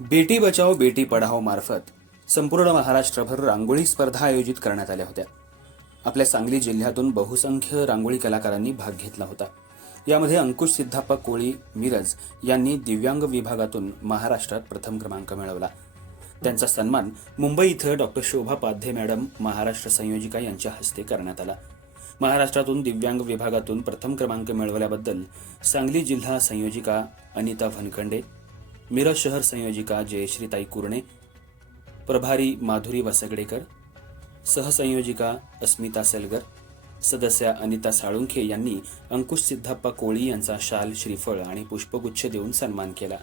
बेटी बचाओ बेटी पढाओ मार्फत संपूर्ण महाराष्ट्रभर रांगोळी स्पर्धा आयोजित करण्यात आल्या होत्या. आपल्या सांगली जिल्ह्यातून बहुसंख्य रांगोळी कलाकारांनी भाग घेतला होता. यामध्ये अंकुश सिद्धाप्पा कोळी मिरज यांनी दिव्यांग विभागातून महाराष्ट्रात प्रथम क्रमांक मिळवला. त्यांचा सन्मान मुंबई इथं डॉक्टर शोभा पाध्ये मॅडम महाराष्ट्र संयोजिका यांच्या हस्ते करण्यात आला. महाराष्ट्रातून दिव्यांग विभागातून प्रथम क्रमांक मिळवल्याबद्दल सांगली जिल्हा संयोजिका अनिता भनखंडे मिरज शहर संयोजिका जयश्रीताई कुरणे प्रभारी माधुरी वसगडेकर सहसंयोजिका अस्मिता सेलगर सदस्या अनिता साळुंखे यांनी अंकुश सिद्धाप्पा कोळी यांचा शाल श्रीफळ आणि पुष्पगुच्छ देऊन सन्मान केला.